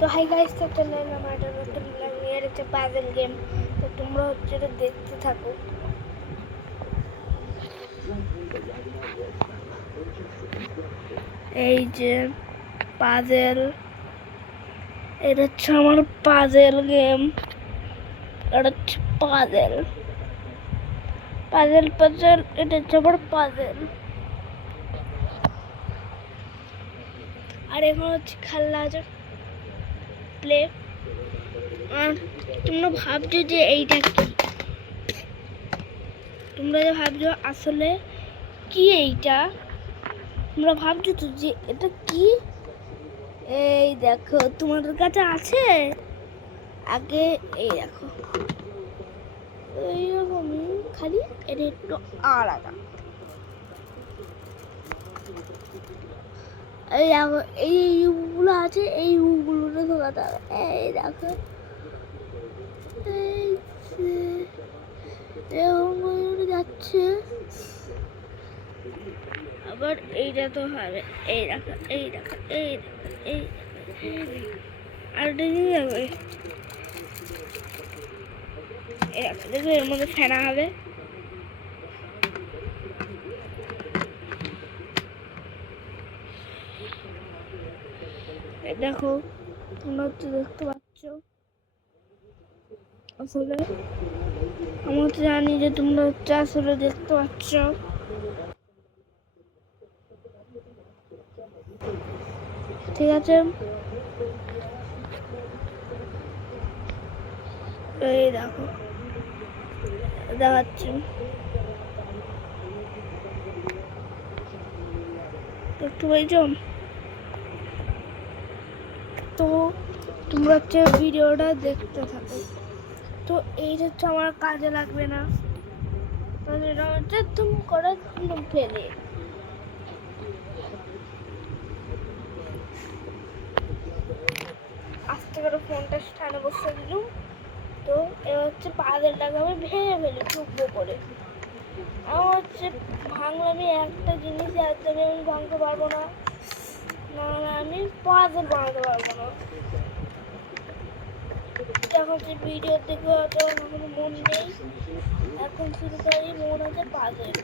তো hi guys, তো চলে এলাম একটা নতুন ব্লগ নিয়ে। এটা পাজল গেম। তো তোমরা হচ্ছে এটা দেখতে থাকো। এই যে পাজল, এটা হচ্ছে আমার পাজল গেম। এটা হচ্ছে পাজল পাজল পাজল এটা হচ্ছে আমার পাজল। আর এখন হচ্ছে খেলা আছে প্লে। আর তোমরা ভাবছো যে এইটা কি, তোমরা যে ভাবছো আসলে কি এইটা, তোমরা ভাবছো তো যে এটা কি। এই দেখো তোমাদের কাছে আছে আগে, এই দেখো এইরকমই, খালি এটা একটু আলাদা। এই দেখো এই ইউগুলো আছে, এই ইউগুলোতে ঢোকাতে হবে। এই দেখো এই এরকম যাচ্ছে। আবার এইটা তো হবে, এই দেখো এই দেখো এই দেখো এই আর এটা দিয়ে যাবে। দেখো এর মধ্যে ফেনা হবে। দেখো তোমরা হচ্ছে দেখতে পাচ্ছ। আসলে আমরা তো জানি যে তোমরা হচ্ছে আসলে দেখতে পাচ্ছ। ঠিক আছে, এই দেখো দেখাচ্ছি, দেখতে পাইছ। তো তোমরা হচ্ছে ভিডিওটা দেখতে থাকো। তো এইটা হচ্ছে আমার কাজে লাগবে না, তাহলে এটা হচ্ছে তুমি করে ফেলে আস্তে করে ফোনটা স্থানে বসে দিলুম। তো এবার হচ্ছে পাজলটাকে আমি ভেঙে ফেলি টুকরো করে। আমার হচ্ছে ভাঙলামই একটা জিনিস, একদমই আমি ভাঙতে পারবো না, নাহলে আমি পাজল বানাতে পারবো না। এখন যে ভিডিও দেখবে হয়তো আমার মন নেই, এখন শুরু করি, মন আছে পাজল।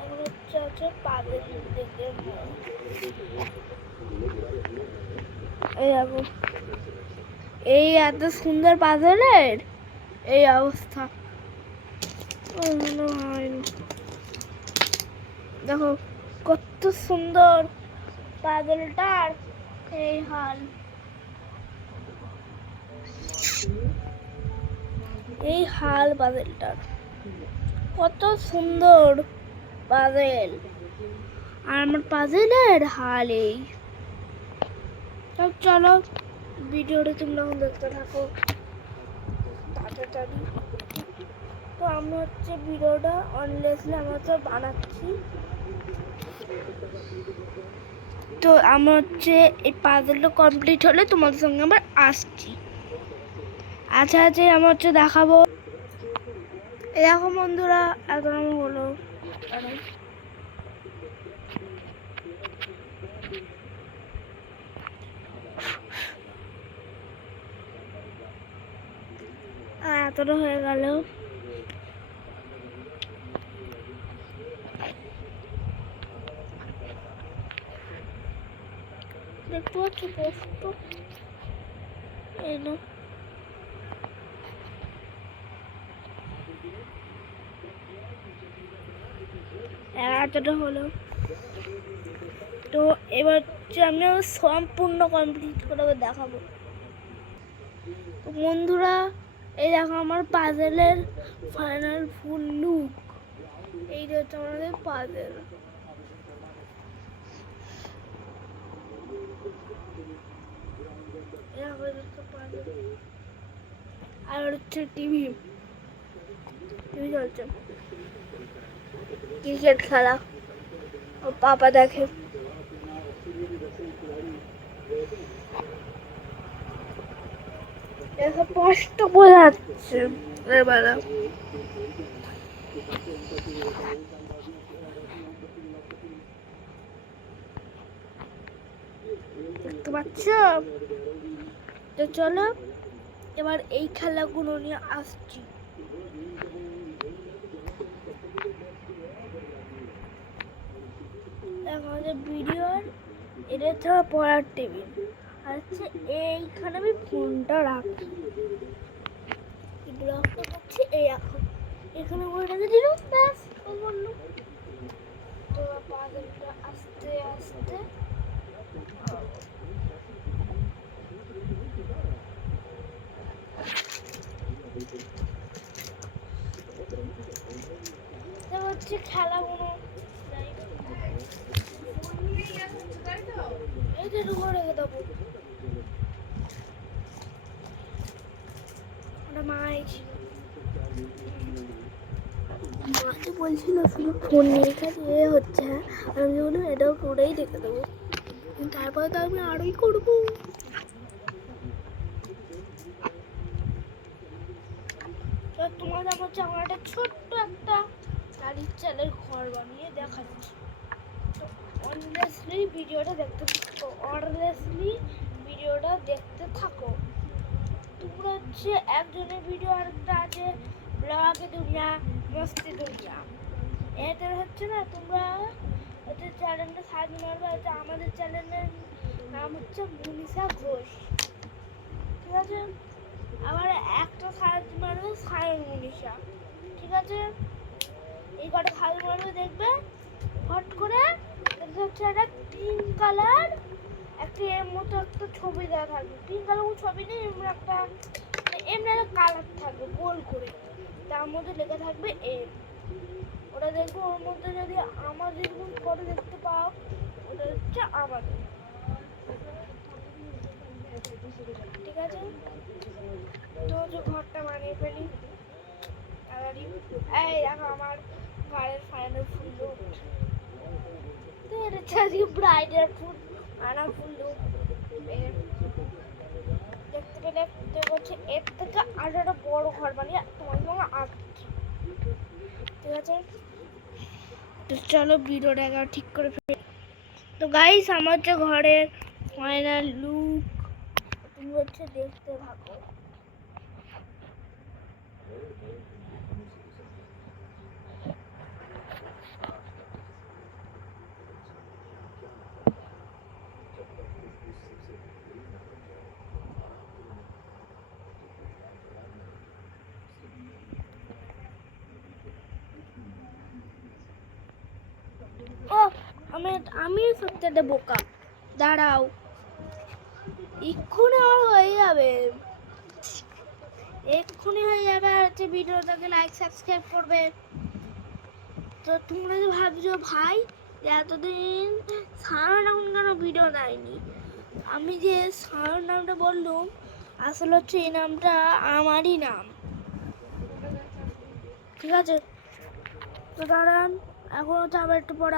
এখন হচ্ছে পাজল দেখে এই দেখো, এই এত সুন্দর পাজলের এই অবস্থা। দেখো কত সুন্দর পাজলটার এই হাল, এই হাল পাজলটার কত সুন্দর পাজল। আর আমার পাজলের হাল এই। চলো ভিডিওটা তোমরা দেখতে থাকো তাড়াতাড়ি। তো আমি হচ্ছে ভিডিওটা অনলেসলি আমরা তো বানাচ্ছি। তো আমার হচ্ছে এই পাজলটা কমপ্লিট হলে তোমাদের সঙ্গে আবার আসছি। আচ্ছা আচ্ছা, আমার হচ্ছে দেখাবো। দেখো বন্ধুরা, এখন আমার হলো এতটা হয়ে গেল। দেখতে পাচ্ছি কষ্ট এলো, এতটা হলো। তো এবার হচ্ছে আমি সম্পূর্ণ কমপ্লিট করে দেখাবো। তো বন্ধুরা, এই দেখো আমার পাজলের ফাইনাল ফুল লুক। এইটা হচ্ছে আমাদের পাজল। আর হচ্ছে টিভি চলছে, ক্রিকেট খেলা ও পাপা দেখে। স্পষ্ট বোঝা যাচ্ছে এবারে। দেখতে পাচ্ছ? তো চলো এবার এই খেলাগুলো নিয়ে আসছি। আমাদের ভিডিওর এটা হচ্ছে পড়ার টেবিল, আর হচ্ছে এইখানে আমি ফোনটা রাখি। ব্লগটা করছি এই এখন এখানে বলে রেখে দিলাম, ব্যাস বললাম। তো পাজলটা আস্তে আস্তে হচ্ছে খেলাগুলো এইটা করে রেখে দেবো। ওটা মাই ছিল, মাকে বলছিল শুধু ফোন নিয়ে খালি এ হচ্ছে। হ্যাঁ, আর আমি বললাম এটাও করেই রেখে দেবো, তারপরে তো আমি আরোই করবো। তোমাদের হচ্ছে আমার একটা ছোট্ট একটা নারীর চালের ঘর বানিয়ে দেখাচ্ছি। অনেস্টলি ভিডিওটা দেখতে থাকো। তোমরা হচ্ছে একজনের ভিডিও আরেকটা আছে ব্লগে দুনিয়া মস্তি দুনিয়া, এটা হচ্ছে না তোমরা হচ্ছে চ্যানেলটা সার্চ মারবে। হচ্ছে আমাদের চ্যানেলের নাম হচ্ছে মনীষা ঘোষ, ঠিক আছে? আবার একটা সার্চ মারবে সায়ন মনীষা, ঠিক আছে? এই কটা সার্চ মারবে, দেখবে হট করে হচ্ছে একটা পিঙ্ক কালার একটা এর মতো একটা ছবি দেওয়া থাকবে। পিঙ্ক কালার ছবি নেই, এমনি একটা কালার থাকবে গোল করে, তার মধ্যে লেখা থাকবে এম। ওটা দেখবো, ওর মধ্যে যদি আমাদের ফটো দেখতে পাও, ওটা হচ্ছে আমাদের, ঠিক আছে? তো যে ঘরটা বানিয়ে ফেলি তাড়াতাড়ি। এই দেখো আমার ঘরের ফাইনাল ফুল লুক। তো এটা হচ্ছে আজকে ব্রাইডাল ফুল আনা ফুল লুক। দেখতে পেলে হচ্ছে এর থেকে আরো একটা বড় ঘর বানিয়ে তোমার সঙ্গে আসছি, ঠিক আছে? তো চলো ভিডিওটা একবার ঠিক করে ফেলি। তো গাইস আমার হচ্ছে ঘরের ফাইনাল লুক, তুমি হচ্ছে দেখতে থাকো। ও আমি সত্যি একটা বোকা, দাঁড়াও এক্ষুনি আমার হয়ে যাবে, এক্ষুনি হয়ে যাবে। আর হচ্ছে ভিডিওটাকে লাইক সাবস্ক্রাইব করবে। তো তোমরা যে ভাবছো ভাই এতদিন সায়ন এখন কেন ভিডিও দেয়নি, আমি যে সায়ন নামটা বললাম আসলে হচ্ছে এই নামটা আমারই নাম, ঠিক আছে? তো দাঁড়ান এখন হচ্ছে আবার একটু পরে